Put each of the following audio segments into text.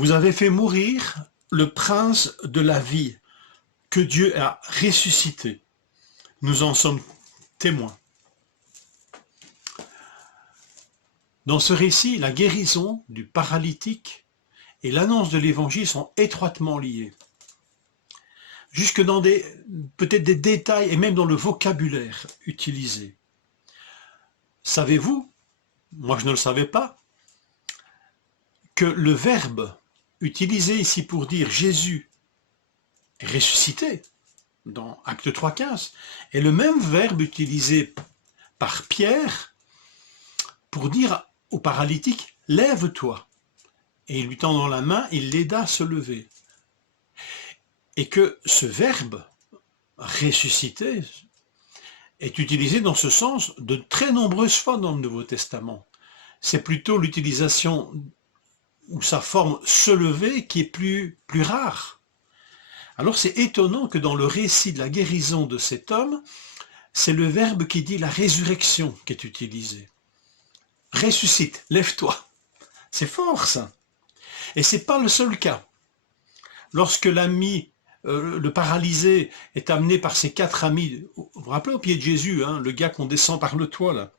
Vous avez fait mourir le prince de la vie que Dieu a ressuscité. Nous en sommes témoins. Dans ce récit, la guérison du paralytique et l'annonce de l'évangile sont étroitement liées. Jusque dans peut-être des détails et même dans le vocabulaire utilisé. Savez-vous, moi je ne le savais pas, que le verbe utilisé ici pour dire Jésus est ressuscité, dans Acte 3,15, est le même verbe utilisé par Pierre pour dire au paralytique « Lève-toi ». Et lui tendant la main, il l'aida à se lever. Et que ce verbe « ressusciter » est utilisé dans ce sens de très nombreuses fois dans le Nouveau Testament. C'est plutôt l'utilisation ou sa forme « se lever » qui est plus rare. Alors c'est étonnant que dans le récit de la guérison de cet homme, c'est le verbe qui dit la résurrection qui est utilisé. Ressuscite, lève-toi. C'est fort ça. Et c'est pas le seul cas. Lorsque l'ami, le paralysé, est amené par ses 4 amis, vous vous rappelez au pied de Jésus, hein, le gars qu'on descend par le toit là.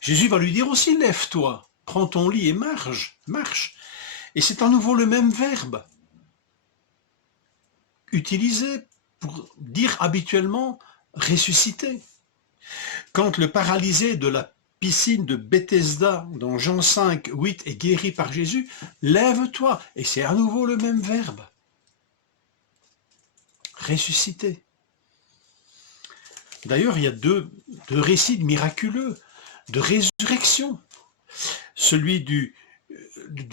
Jésus va lui dire aussi lève-toi, prends ton lit et marche. Et c'est à nouveau le même verbe utilisé pour dire habituellement ressusciter. Quand le paralysé de la piscine de Bethesda, dans Jean 5, 8, est guéri par Jésus, lève-toi. Et c'est à nouveau le même verbe. Ressusciter. D'ailleurs, il y a deux récits miraculeux de résurrection. Celui du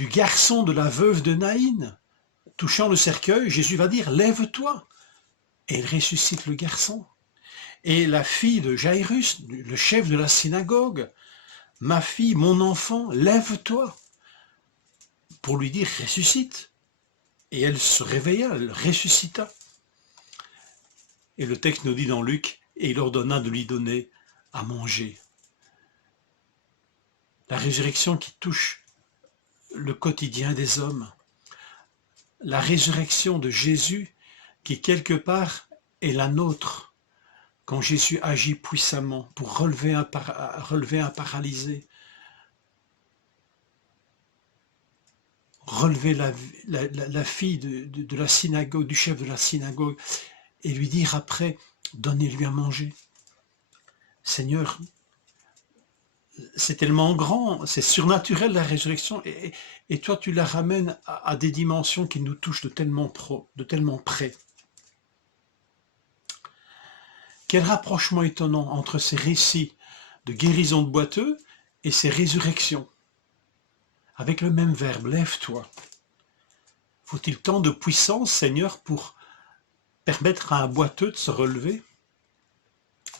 garçon de la veuve de Naïn, touchant le cercueil, Jésus va dire « Lève-toi » et il ressuscite le garçon. Et la fille de Jairus, le chef de la synagogue, « Ma fille, mon enfant, lève-toi » pour lui dire « Ressuscite ». Et elle se réveilla, elle ressuscita. Et le texte nous dit dans Luc « Et il ordonna de lui donner à manger ». La résurrection qui touche le quotidien des hommes. La résurrection de Jésus qui quelque part est la nôtre quand Jésus agit puissamment pour relever un paralysé, relever la fille de la synagogue, du chef de la synagogue et lui dire après donnez-lui à manger. Seigneur, c'est tellement grand, c'est surnaturel la résurrection et toi tu la ramènes à des dimensions qui nous touchent de tellement près. Quel rapprochement étonnant entre ces récits de guérison de boiteux et ces résurrections. Avec le même verbe, lève-toi. Faut-il tant de puissance, Seigneur, pour permettre à un boiteux de se relever,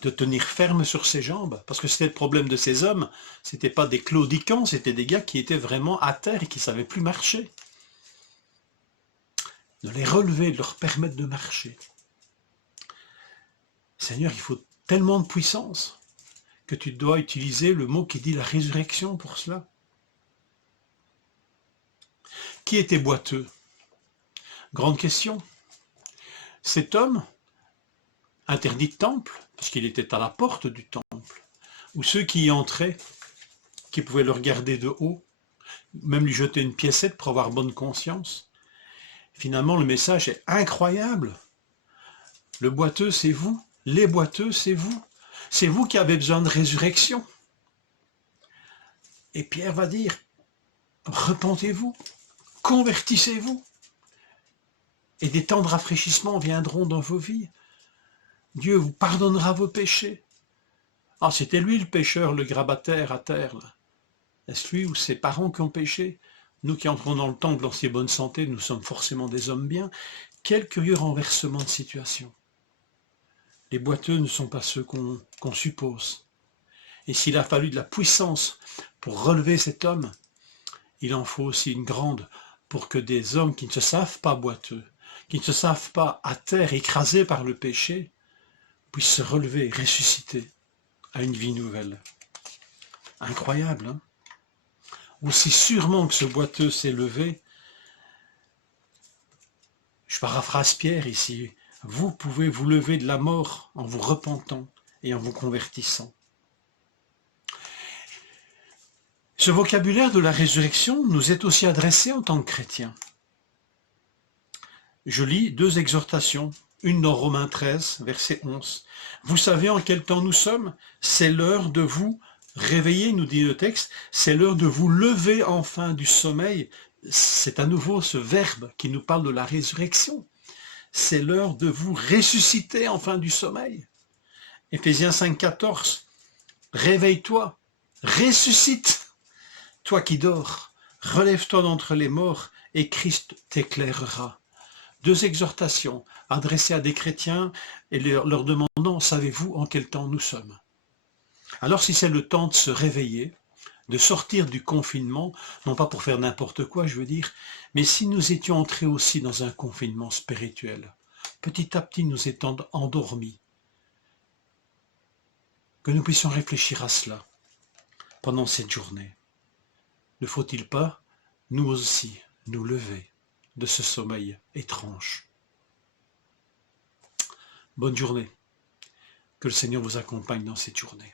de tenir ferme sur ses jambes? Parce que c'était le problème de ces hommes, c'était pas des claudicants, c'était des gars qui étaient vraiment à terre et qui ne savaient plus marcher. De les relever, de leur permettre de marcher. Seigneur, il faut tellement de puissance que tu dois utiliser le mot qui dit la résurrection pour cela. Qui était boiteux? Grande question. Cet homme, interdit de temple, puisqu'il était à la porte du temple, ou ceux qui y entraient, qui pouvaient le regarder de haut, même lui jeter une piécette pour avoir bonne conscience. Finalement, le message est incroyable. Le boiteux, c'est vous. Les boiteux, c'est vous. C'est vous qui avez besoin de résurrection. Et Pierre va dire, repentez-vous, convertissez-vous. Et des temps de rafraîchissement viendront dans vos vies. Dieu vous pardonnera vos péchés. Ah, c'était lui le pécheur, le grabataire à terre. Est-ce lui ou ses parents qui ont péché? Nous qui entrons dans le temple en si bonne santé, nous sommes forcément des hommes bien. Quel curieux renversement de situation. Les boiteux ne sont pas ceux qu'on suppose. Et s'il a fallu de la puissance pour relever cet homme, il en faut aussi une grande pour que des hommes qui ne se savent pas boiteux, qui ne se savent pas à terre écrasés par le péché, puissent se relever et ressusciter à une vie nouvelle. Incroyable, hein? Aussi sûrement que ce boiteux s'est levé, Je paraphrase Pierre ici. Vous pouvez vous lever de la mort en vous repentant et en vous convertissant. Ce vocabulaire de la résurrection nous est aussi adressé en tant que chrétiens. Je lis 2 exhortations, une dans Romains 13, verset 11. Vous savez en quel temps nous sommes? C'est l'heure de vous réveiller, nous dit le texte, c'est l'heure de vous lever enfin du sommeil. C'est à nouveau ce verbe qui nous parle de la résurrection. C'est l'heure de vous ressusciter enfin du sommeil. Éphésiens 5, 14. Réveille-toi, ressuscite, toi qui dors, relève-toi d'entre les morts et Christ t'éclairera. 2 exhortations adressées à des chrétiens et leur demandant, savez-vous en quel temps nous sommes? Alors si c'est le temps de se réveiller, de sortir du confinement, non pas pour faire n'importe quoi, je veux dire, mais si nous étions entrés aussi dans un confinement spirituel, petit à petit nous étant endormis, que nous puissions réfléchir à cela pendant cette journée. Ne faut-il pas, nous aussi, nous lever de ce sommeil étrange? Bonne journée. Que le Seigneur vous accompagne dans cette journée.